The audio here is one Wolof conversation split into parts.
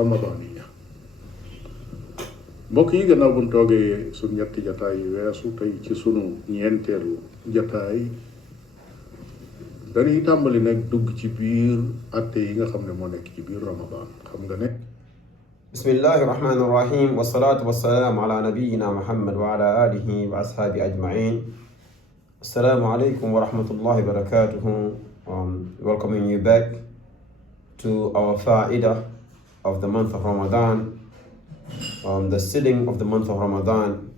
ramadaniya mbokk yi gannaaw buñ toogee suñ ñetti jataay yi weesu tey ci sunu ñeenteelu jataay dañuy tàmbali nag dugg ci biir atte yi nga xam ne moo nekk ci biir ramadan xam nga ne bismillahi rahmani rahim wasalaatu wasalaamu ala nabiyina Muhammad wa ala alihi wa ashaabi ajmain. Assalamu alaikum wa rahmatullahi wa barakatuhu. Welcoming you back to our Faedah of the month of Ramadan, the sitting of the month of Ramadan.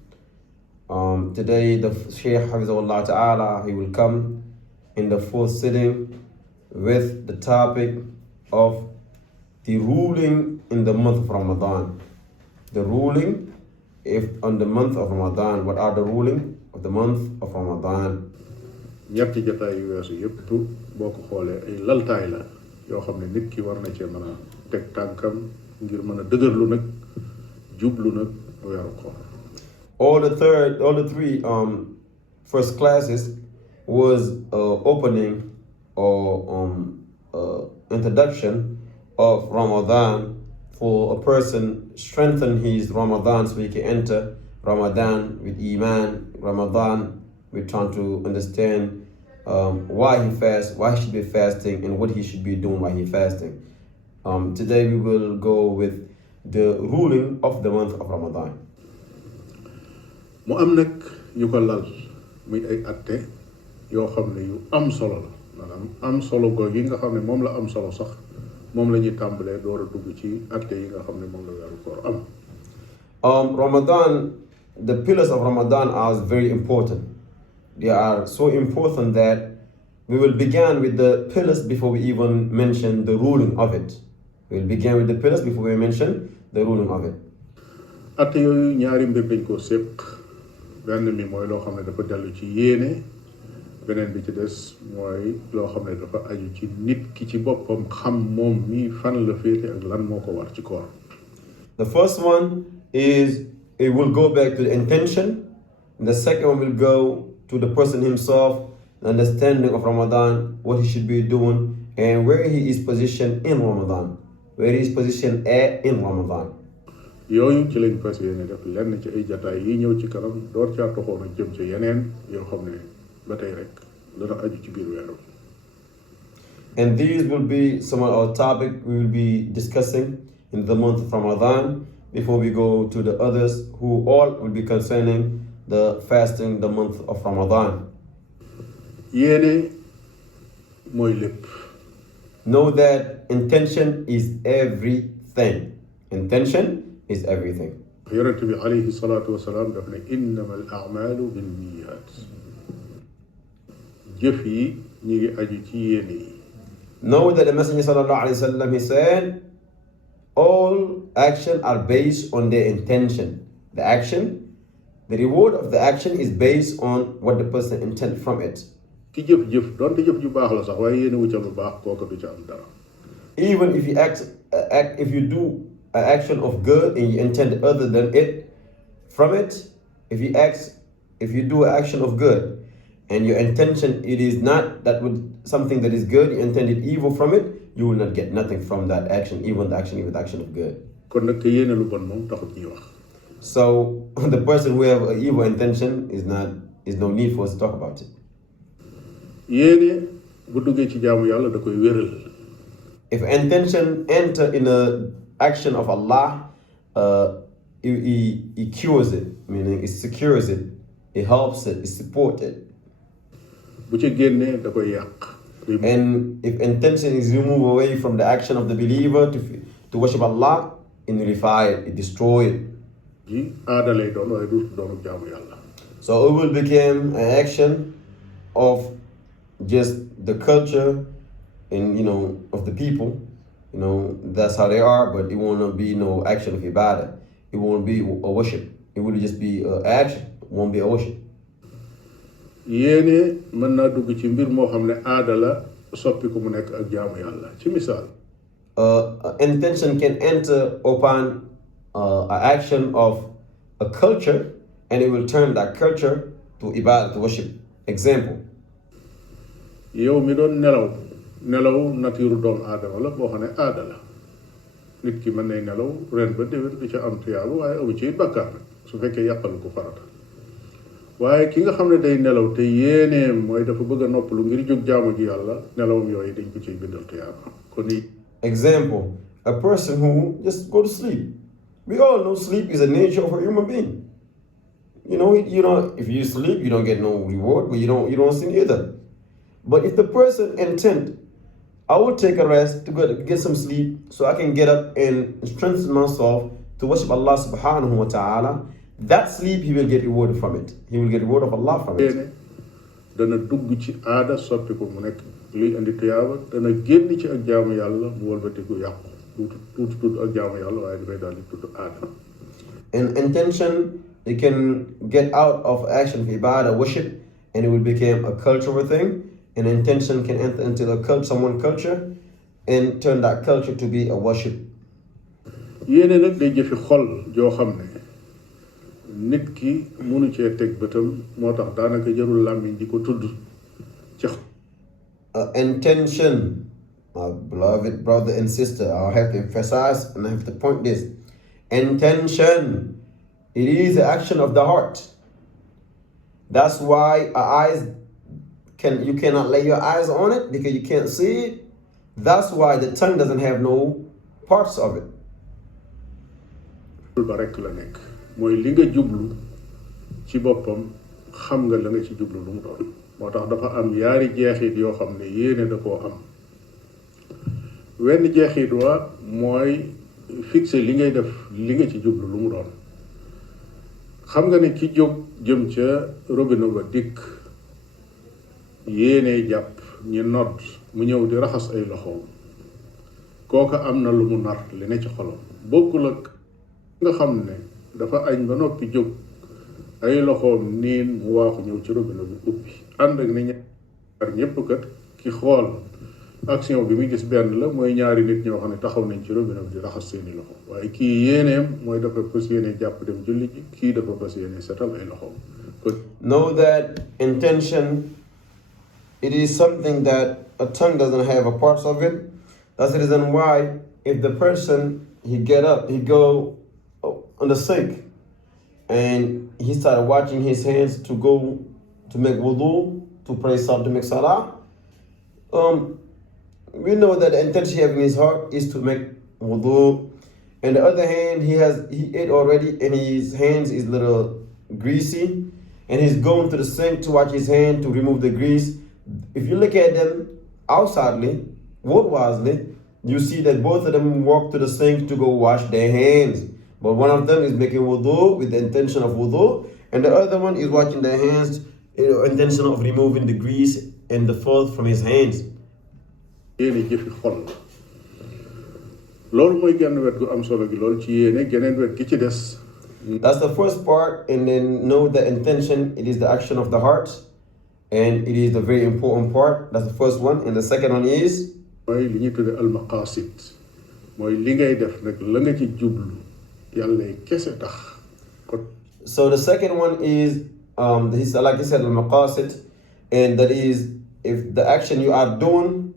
Today the Shaykh Hafizahullah Ta'ala, he will come in the fourth sitting with the topic of the ruling in the month of Ramadan. The ruling on the month of Ramadan. What are the ruling of the month of Ramadan? ñetti jataay yu weesu yëpp boo ko xoolee ay laltaay la yoo xam ne nit ki war na cee mën a teg tànkam ngir mën a dëgërlu nag jublu nag weeru koor. All the three first classes was opening or introduction of Ramadan for a person strengthen his Ramadan so he can enter Ramadan with Iman, Ramadan with trying to understand why he fasts, why he should be fasting, and what he should be doing while he fasting. Today we will go with the ruling of the month of Ramadan. mu am nag yu ko lal muy ay atte yoo xam ne yu am solo la maanaam am solo googu yi nga xam ne moom la am solo sax moom la ñuy tàmbalee door a dugg ci atte yi nga xam ne moom la weeru koor am. Ramadan, the pillars of Ramadan are very important. They are so important that we will begin with the pillars before we even mention the ruling of it. We will begin with the pillars before we mention the ruling of it. atte yooyu ñaari mbir dañ ko séq benn mi mooy loo xam ne dafa dellu ci yéene beneen bi ci des mooy loo xam ne dafa aju ci nit ki ci boppam xam moom mi fan la féete ak lan moo ko war ci koor. The first one is it will go back to the intention. And the second one will go to the person himself, the understanding of Ramadan, what he should be doing, and where he is positioned in Ramadan, where he is positioned in Ramadan. yooyu ci lañ fas yéene def lenn ci ay jataay yi ñëw ci kanam door caa toxoon a jëm ci yeneen yoo xam ne ba tey rek dana aju ci biir weeru. And these will be some of our topic we will be discussing in the month of Ramadan before we go to the others who all will be concerning the fasting the month of Ramadan. yéene mooy lépp. Know that intention is everything. Intention is everything. yonent bi alayhi salaatu wasalaam daf ne innama al a'maalu binniyat jëf yi ñi ngi aju ci yéene yi. Know that the Messenger sallallahu alaihi wasallam, he said all action are based on their intention. The reward of the action is based on what the person intended from it. ki jëf doonte jëf ju baax la sax waaye yéene wu ca lu baax kooku du ca am dara. Even if you do an action of good and you intend other than it from it, if you do an action of good and your intention it is not that with something that is good, you intended evil from it, you will not get nothing from that action, even the action of good. kon nag ke yéene lu bon moom taxut ñuy wax. So the person who have an evil intention is no need for us to talk about it. yéene bu duggee ci jaamu yàlla da koy wéral. If intention enter in a action of Allah, he cures it, meaning it secures it, it helps it, it supports it. bu ci génnee da koy yàq. And if intention is removed away from the action of the believer to worship Allah, it nullify it, it destroy it. ji aada lay doon waaye du doonu jaamu yàlla. So it will become an action of just the culture and of the people. That's how they are, but it will not be no action of ibadah. It won't be a worship. It will just be an action. It won't be a worship. yéene mën naa dugg ci mbir moo xam ne aada la soppi ko mu nekk ak jaamu yàlla ci misaal. Intention can enter upon an action of a culture, and it will turn that culture to ibadah, to worship. Example. yow mi doon nelaw nature doomu aadama la boo xam ne aada la. nit ki mën nay nelaw ren ba déwén di ca am tuyaaba waaye amu ci bàkkaar nag su fekkee yàqal ko farata waaye ki nga xam ne day nelaw te yéeneem mooy dafa bëgg a noppalu ngir jóg jaamu ji yàlla nelawam yooyu dañ ko ciy bindal tuyaaba kon example, a person who just go to sleep. We all know sleep is a nature of a human being. If you sleep, you don't get no reward, but you don't sin either. But if the person intent, I will take a rest to go to get some sleep so I can get up and strengthen myself to worship Allah subhanahu wa ta'ala, that sleep he will get rewarded from it. He will get reward of Allah from it. dana dugg ci aada soppi ko mu nekk luy indi tuyaaba dana génn ci ak jaamu yàlla mu walbatiku yàqu tuuti ak jaamu yàlla waaye dafay daal di tudd aada. And intention, it can get out of action of ibadah, worship, and it will become a cultural thing. And intention can enter into someone's culture and turn that culture to be a worship. yéene nag day jëfi xol joo xam ne nit ki mënu cee teg bëtam moo tax daanaka jarul làmmiñ di ko tudd ci intention, my beloved brother and sister, I have to emphasize and I have to point this. Intention, it is the action of the heart. That's why you cannot lay your eyes on it because you can't see it. That's why the tongue doesn't have no parts of it. ba rekk la nekk mooy li nga jublu ci boppam xam nga la nga ci jublu lu mu doon moo tax dafa am yaari jeexit yoo xam ne yéene da koo am wenn jeexit wa mooy fixé li ngay def li nga ci jublu lu mu doon xam nga ne ki jóg jëm ca robinet ba dikk yéene jàpp ñi nodd mu ñëw di raxas ay loxoom kooka am na lu mu nar li ne ci xolam bokkul ak nga xam ne dafa añ ba noppi jóg ay loxoom niin mu waaxu ñëw ci robinet bi ubbi ànd ak ne ñaar ñépp kat ki xool action bi muy gis benn la mooy ñaari nit ñoo xam ne taxaw nañ ci robinet bi di raxas seeni loxo waaye kii yéeneem mooy dafa fas yéene jàpp dem julli ji kii dafa fas yéene setal ay loxoom. Know that intention, it is something that a tongue doesn't have a parts of it. That's the reason why if the person he get up, he go on the sink and he started washing his hands to go to make wudu, to pray to make salah. We know that the intention he has in his heart is to make wudu. On the other hand, he ate already and his hands is a little greasy and he's going to the sink to wash his hand to remove the grease. If you look at them outwardly, you see that both of them walk to the sink to go wash their hands. But one of them is making wudu with the intention of wudu, and the other one is washing their hands, intention of removing the grease and the filth from his hands. yéene jëfi xol la loolu mooy genn wet gu am solo gi loolu ci yéene geneen wet gi ci des. That's the first part, and then know the intention, it is the action of the heart, and it is the very important part. That's the first one, and the second one is mooy li ñuy tudde almaqasid mooy li ngay def nag la nga ci jublu yàlla kese tax. So the second one is like I said, al-maqasid, and that is if the action you are doing,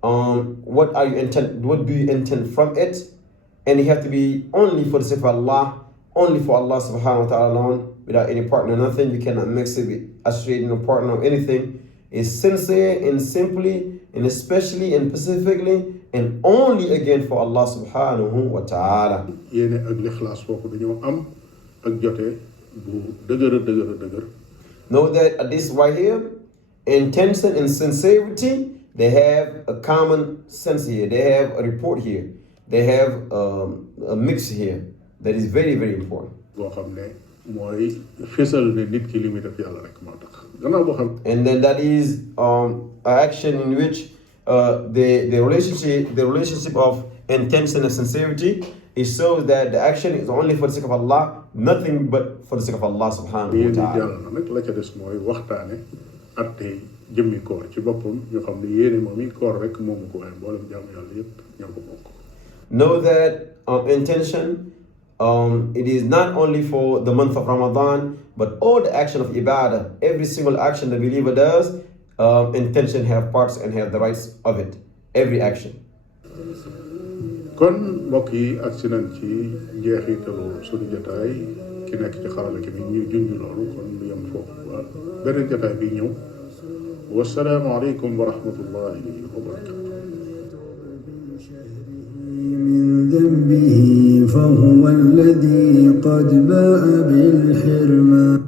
what do you intend from it, and it have to be only for the sake of Allah, only for Allah subhanahu wa ta'ala alone, without any partner, nothing. You cannot mix it with associating a partner or anything. It's sincere and simply and especially and specifically and only again for Allah subhanahu wa ta'ala. yéene ak lixlaas foofu dañoo am ak jote bu dëgër. Know that this right here, intention and sincerity, they have a common sense here. They have a report here. They have a mix here that is very, very important. boo xam ne mooy fésal ne nit ki li muy def yàlla rek moo tax gannaaw boo xam. And then that is an action in which the relationship of intention and sincerity, it shows that the action is only for the sake of Allah, nothing but for the sake of Allah subhanahu wa ta'ala. yéene jàll nag la ca des mooy waxtaane attey jëmmi koor ci boppam ñu xam ne yéene moom it koor rek moomu ko waaye mboolem jaamu yàlla yépp ñoo ko bokk. Know that intention, it is not only for the month of Ramadan, but all the action of ibadah, every single action the believer does, intention have parts and have the rights of it. Every action. kon mbokk yi agsi nañ ci jeexitalu suñu jotaay ki nekk ci xarala ki mi ñu junj loolu kon lu yem foofu ba beneen jotaay bi ñëw wassalaamu aleykum wa rahmatullahi wa barakatu من ذنبه فهو الذي قد باء بالحرمان